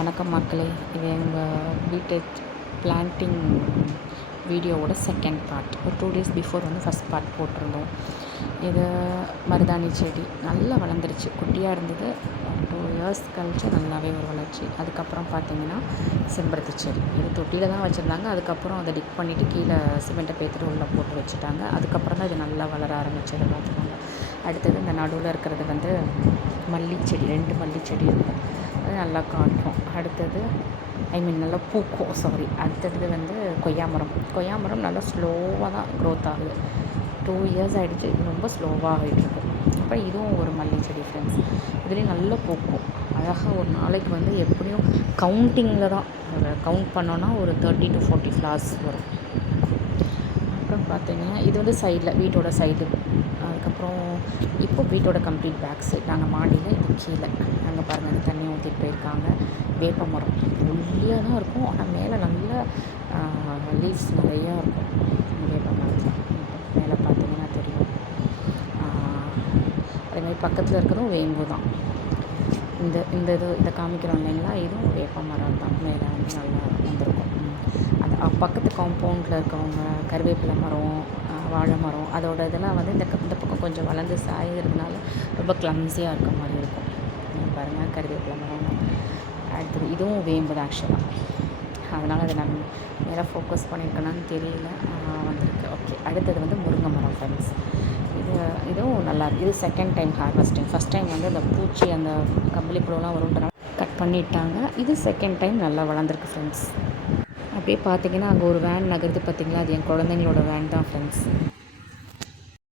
வணக்கம் மக்களே, இது எங்கள் வீட்டு பிளான்டிங் வீடியோவோட செகண்ட் பார்ட். ஒரு 2 டேஸ் பிஃபோர் ஃபஸ்ட் பார்ட் போட்டிருந்தோம். இது மருதாணி செடி நல்லா வளர்ந்துருச்சு. குட்டியாக இருந்தது. 2 இயர்ஸ் கழிச்சு நல்லாவே ஒரு வளர்ச்சி. அதுக்கப்புறம் பார்த்திங்கன்னா செம்பருத்தி செடி. இது தொட்டியில் தான் வச்சுருந்தாங்க. அதுக்கப்புறம் அதை டிக் பண்ணிவிட்டு கீழே சிமெண்ட்டை பேத்துட்டு உள்ளே போட்டு வச்சுட்டாங்க. அதுக்கப்புறம் தான் இது நல்லா வளர ஆரம்பிச்சது பார்த்துக்கோங்க. அடுத்தது இந்த நடுவில் இருக்கிறது மல்லிச்செடி. 2 மல்லிச்செடி இருக்கும். அது நல்லா காட்டும். அடுத்தது நல்லா பூக்கும். அடுத்தது கொய்யா மரம் நல்லா ஸ்லோவாக தான் க்ரோத் ஆகுது. 2 இயர்ஸ் ஆகிடுச்சு. இது ரொம்ப ஸ்லோவாக ஆகிட்டுருக்கு. அப்புறம் இதுவும் ஒரு மல்லி செடி ஃப்ரெண்ட்ஸ். இதுலேயும் நல்லா பூக்கும். அழகாக ஒரு நாளைக்கு எப்படியும் கவுண்டிங்கில் தான் கவுண்ட் பண்ணோன்னா ஒரு 30 to 40 ஃப்ளார்ஸ் வரும். அப்புறம் பார்த்திங்கன்னா இது சைடில் வீட்டோட சைடு. அதுக்கப்புறம் இப்போ வீட்டோட கம்ப்ளீட் பேக் சைட். நாங்கள் மாடியில் இது கீழே அங்கே பாருங்கள் தண்ணி ஊற்றிட்டு போயிருக்காங்க. வேப்ப மரம் ஒல்லியாக தான் இருக்கும். ஆனால் மேலே நல்ல லீவ்ஸ் நிறையா இருக்கும். வேப்ப மரத்தில் மேலே பார்த்திங்கன்னா தெரியும். அதேமாதிரி பக்கத்தில் இருக்கிறதும் வேம்பு தான். இதை காமிக்கிறோம் இல்லைங்களா, இதுவும் வேப்ப மரம் தான். மேலே நல்லா வந்திருக்கும். அந்த பக்கத்து காம்பவுண்டில் இருக்கவங்க கருவேப்பிலை மரம், வாழை மரம், அதோட இதெல்லாம் இந்த பக்கம் கொஞ்சம் வளர்ந்து சாயறதுனால ரொம்ப கிளம்ஸியாக இருக்க மாதிரி இருக்கும். பாருங்கள் கருவேப்பிலை மரம். அடுத்தது இதுவும் வேம்பு தான் ஆக்சுவலாக. அதனால் அதை நான் மேலே ஃபோக்கஸ் பண்ணியிருக்கேனான்னு தெரியல, வந்திருக்கு. ஓகே, அடுத்தது முருங்கை மரம் ஃப்ரெண்ட்ஸ். இதுவும் நல்லாயிருக்கு. இது second time harvesting. First time அந்த பூச்சி அந்த கம்பளி புழுலாம் வரும்ன்றனால கட் பண்ணிட்டாங்க. இது செகண்ட் டைம் நல்லா வளர்ந்துருக்கு ஃப்ரெண்ட்ஸ். அப்படியே பார்த்திங்கன்னா அங்கே ஒரு வேன் நகருது பார்த்திங்களா, அது என் குழந்தைங்களோட வேன் தான் ஃப்ரெண்ட்ஸ்.